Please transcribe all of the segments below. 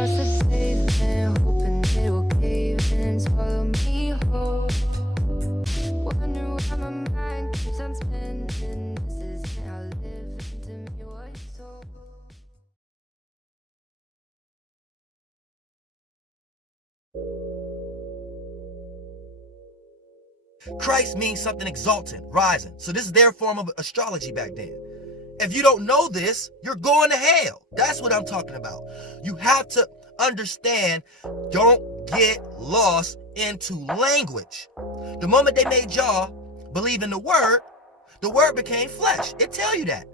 across the pavement, hoping it'll cave and swallow me whole. Wonder why my mind keeps on spinning. This is how I live into me, what so. Christ means something exalting, rising. So this is their form of astrology back then. If you don't know this, you're going to hell. That's what I'm talking about. You have to understand, don't get lost into language. The moment they made y'all believe in the word became flesh. It tell you that.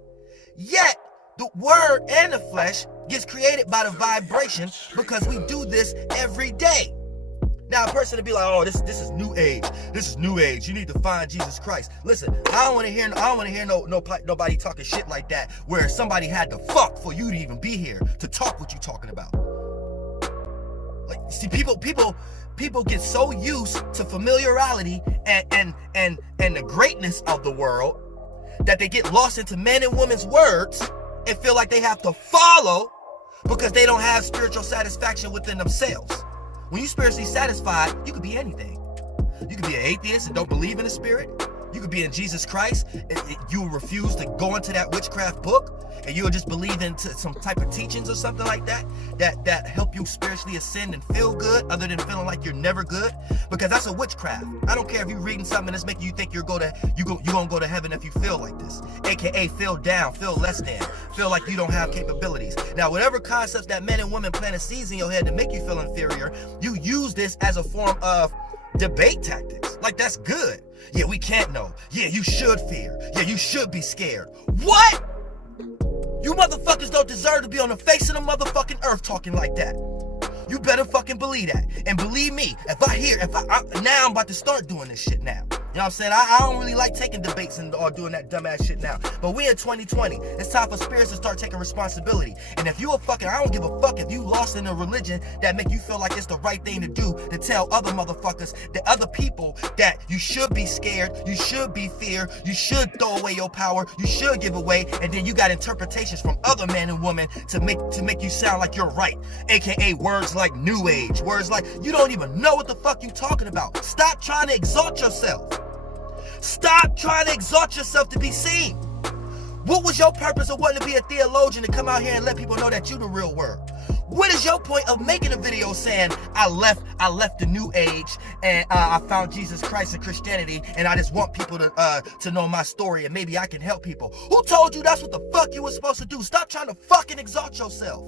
Yet, the word and the flesh gets created by the vibration because we do this every day. Now a person would be like, oh, this is new age. This is new age. You need to find Jesus Christ. Listen, I don't want to hear nobody talking shit like that where somebody had to fuck for you to even be here to talk what you talking about. Like, see, people get so used to familiarity and the greatness of the world that they get lost into men and women's words and feel like they have to follow because they don't have spiritual satisfaction within themselves. When you're spiritually satisfied, you could be anything. You could be an atheist and don't believe in the spirit. You could be in Jesus Christ and you will refuse to go into that witchcraft book and you'll just believe into some type of teachings or something like that help you spiritually ascend and feel good other than feeling like you're never good, because that's a witchcraft. I don't care if you're reading something that's making you think you're gonna go to heaven if you feel like this, aka feel down, feel less than, feel like you don't have capabilities. Now whatever concepts that men and women planted seeds in your head to make you feel inferior, you use this as a form of debate tactics. Like, that's good. Yeah, we can't know. Yeah, you should fear. Yeah, you should be scared. What? You motherfuckers don't deserve to be on the face of the motherfucking earth talking like that. You better fucking believe that. And believe me, now I'm about to start doing this shit now. You know what I'm saying? I don't really like taking debates or doing that dumbass shit now. But we in 2020. It's time for spirits to start taking responsibility. And if you I don't give a fuck if you lost in a religion that make you feel like it's the right thing to do, to tell other motherfuckers, the other people, that you should be scared, you should be feared, you should throw away your power, you should give away, and then you got interpretations from other men and women to make you sound like you're right. AKA words like new age, words like you don't even know what the fuck you talking about. Stop trying to exalt yourself. Stop trying to exalt yourself to be seen. What was your purpose of wanting to be a theologian to come out here and let people know that you the real word? What is your point of making a video saying I left the new age and I found Jesus Christ and Christianity and I just want people to know my story and maybe I can help people? Who told you that's what the fuck you were supposed to do? Stop trying to fucking exalt yourself.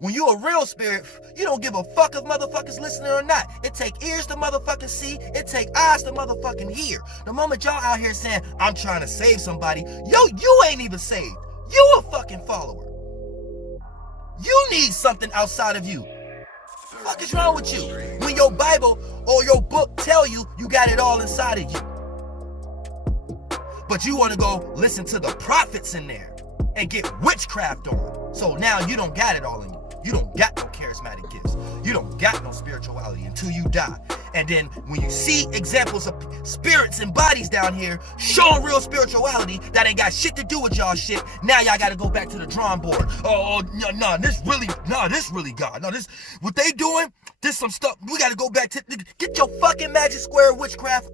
When you a real spirit, you don't give a fuck if motherfuckers listening or not. It take ears to motherfucking see. It take eyes to motherfucking hear. The moment y'all out here saying, I'm trying to save somebody, you ain't even saved. You a fucking follower. You need something outside of you. What the fuck is wrong with you? When your Bible or your book tell you got it all inside of you. But you want to go listen to the prophets in there and get witchcraft on. So now you don't got it all in you. You don't got no charismatic gifts. You don't got no spirituality until you die. And then when you see examples of spirits and bodies down here showing real spirituality that ain't got shit to do with y'all shit, now y'all gotta go back to the drawing board. This really God. No, this, what they doing, this some stuff, we gotta go back to, get your fucking magic square witchcraft,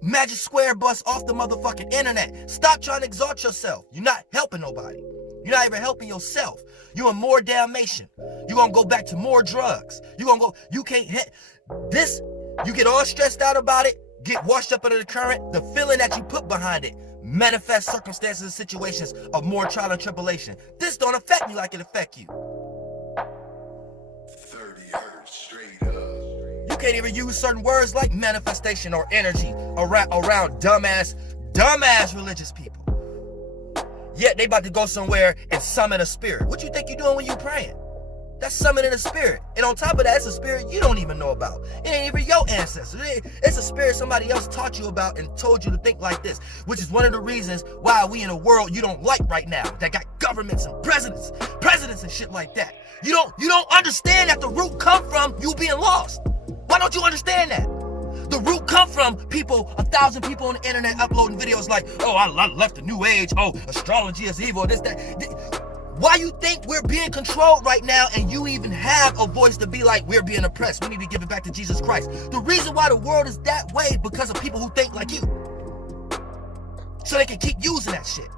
magic square bus off the motherfucking internet. Stop trying to exalt yourself. You're not helping nobody. You're not even helping yourself. You in more damnation. You're gonna go back to more drugs. You can't hit this. You get all stressed out about it, get washed up under the current, the feeling that you put behind it, manifest circumstances and situations of more trial and tribulation. This don't affect me like it affect you. 30 hertz straight up. You can't even use certain words like manifestation or energy around dumbass religious people. Yet they about to go somewhere and summon a spirit. What you think you doing when you praying? That's summoning a spirit. And on top of that, it's a spirit you don't even know about. It ain't even your ancestors. It's a spirit somebody else taught you about and told you to think like this, which is one of the reasons why we in a world you don't like right now that got governments and presidents and shit like that. You don't understand that the root come from you being lost. Why don't you understand that? The root come from people, 1,000 people on the internet uploading videos like, oh, I left the new age. Oh, astrology is evil. This, that. Why you think we're being controlled right now and you even have a voice to be like, we're being oppressed? We need to give it back to Jesus Christ. The reason why the world is that way because of people who think like you. So they can keep using that shit.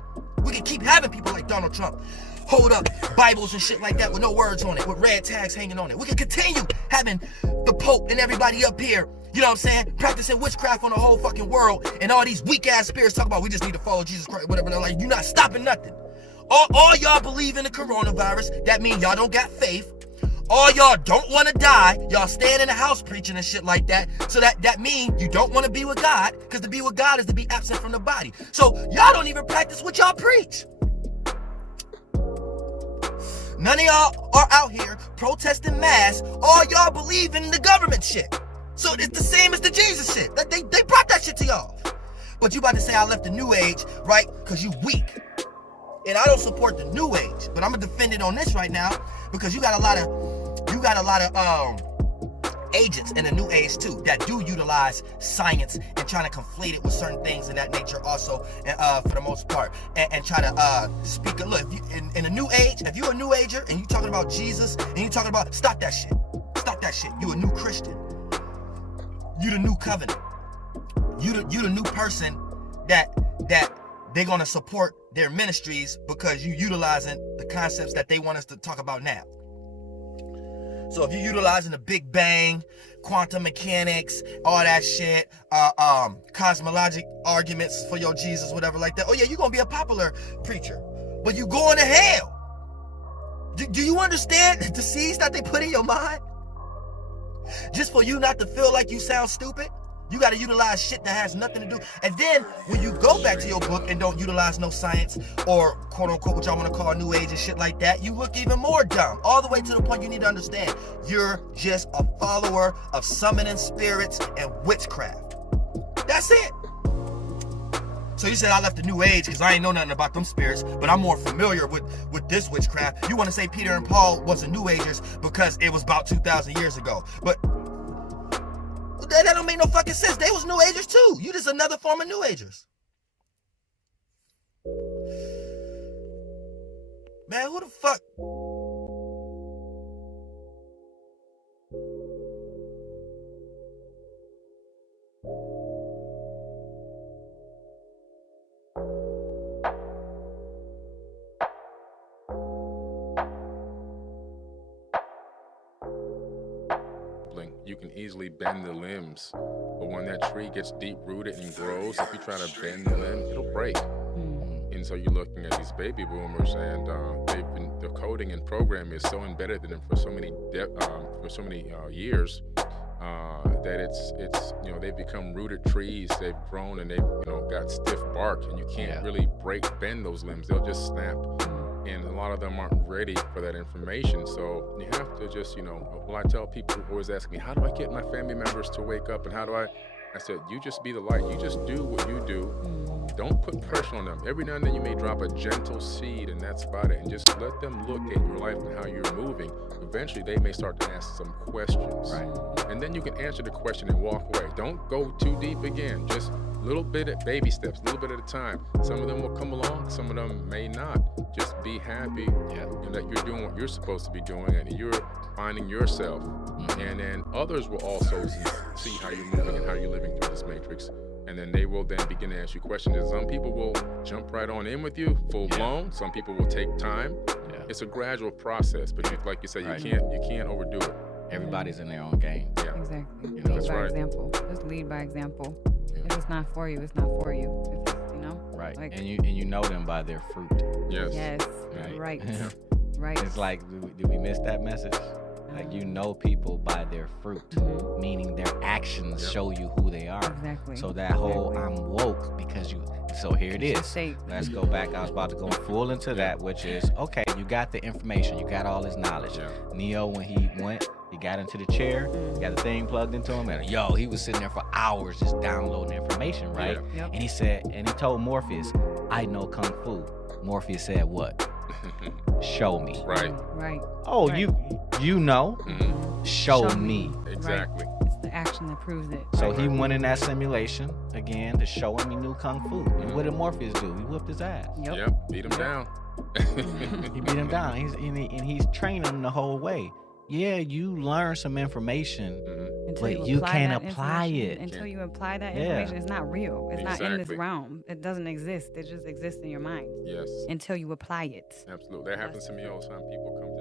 We can keep having people like Donald Trump hold up Bibles and shit like that with no words on it, with red tags hanging on it. We can continue having the Pope and everybody up here, you know what I'm saying, practicing witchcraft on the whole fucking world, and all these weak ass spirits talk about we just need to follow Jesus Christ, whatever. They're like, you're not stopping nothing. All y'all believe in the coronavirus. That means y'all don't got faith. All y'all don't want to die. Y'all staying in the house preaching and shit like that. So that means you don't want to be with God, because to be with God is to be absent from the body. So y'all don't even practice what y'all preach. None of y'all are out here protesting mass. All y'all believe in the government shit. So it's the same as the Jesus shit. They brought that shit to y'all. But you about to say I left the new age, right? Because you weak. And I don't support the new age, but I'm gonna defend it on this right now because you got a lot of agents in the new age too that do utilize science and trying to conflate it with certain things of that nature also, for the most part, and try to speak. Look, if you, in a new age, if you're a new ager and you talking about Jesus and you talking about, stop that shit. You a new Christian. You the new covenant. You the new person that they're gonna support their ministries because you utilizing the concepts that they want us to talk about now. So if you're utilizing the Big Bang, quantum mechanics, all that shit, cosmologic arguments for your Jesus, whatever like that, oh yeah, you're gonna be a popular preacher, but you going to hell. Do you understand the seeds that they put in your mind? Just for you not to feel like you sound stupid? You got to utilize shit that has nothing to do. And then when you go back to your book and don't utilize no science or quote unquote what y'all want to call new age and shit like that, you look even more dumb. All the way to the point you need to understand you're just a follower of summoning spirits and witchcraft. That's it. So you said I left the new age because I ain't know nothing about them spirits, but I'm more familiar with this witchcraft. You want to say Peter and Paul wasn't new agers because it was about 2,000 years ago. But that don't make no fucking sense. They was new agers too. You just another form of new agers. Man, who the fuck? You can easily bend the limbs, but when that tree gets deep rooted and grows, if you try to bend the limb, it'll break. And so you're looking at these baby boomers, and the coding and programming is so embedded in them for so many years that it's they've become rooted trees. They've grown and they've got stiff bark, and you can't really bend those limbs. They'll just snap. And a lot of them aren't ready for that information. So you have to just, I tell people who always ask me, how do I get my family members to wake up? And I said, you just be the light. You just do what you do. Don't put pressure on them. Every now and then you may drop a gentle seed, and that's about it. And just let them look at your life and how you're moving. Eventually they may start to ask some questions. Right. And then you can answer the question and walk away. Don't go too deep again. Just little bit of baby steps, a little bit at a time. Some of them will come along, some of them may not. Just be happy and that you're doing what you're supposed to be doing, and you're finding yourself. And then others will also see how you're moving and how you're living through this matrix. And then they will then begin to ask you questions. And some people will jump right on in with you, full blown. Some people will take time. It's a gradual process, but like you said, you can't overdo it. Everybody's in their own game. Exactly. That's lead by right. example. Just lead by example. If it's not for you, it's not for you. If it's, Right. Like, and you know them by their fruit. Yes. Yes. Right. Right. It's like, did we miss that message? Like, you know people by their fruit, meaning their actions show you who they are. Exactly. So that whole I'm woke because you. So here it is. Shape. Let's go back. I was about to go full into that, which is, okay, you got the information, you got all his knowledge. Neo, when he went, he got into the chair, he got the thing plugged into him, and he was sitting there for hours just downloading information, right? Yep. And he said, and he told Morpheus, I know Kung Fu. Morpheus said what? Show me. Right. Right. Oh, right. you know? Show me. Exactly. Right. It's the action. action that proves it. So he went in that simulation again to show him he knew kung fu. And what did Morpheus do? He whipped his ass. Yep, beat him down. He beat him down. He's training him the whole way. Yeah, you learn some information, but you can't apply it. Until you apply that information, it's not real. It's not in this realm. It doesn't exist. It just exists in your mind. Yes. Until you apply it. Absolutely. That happens to me all the time. People come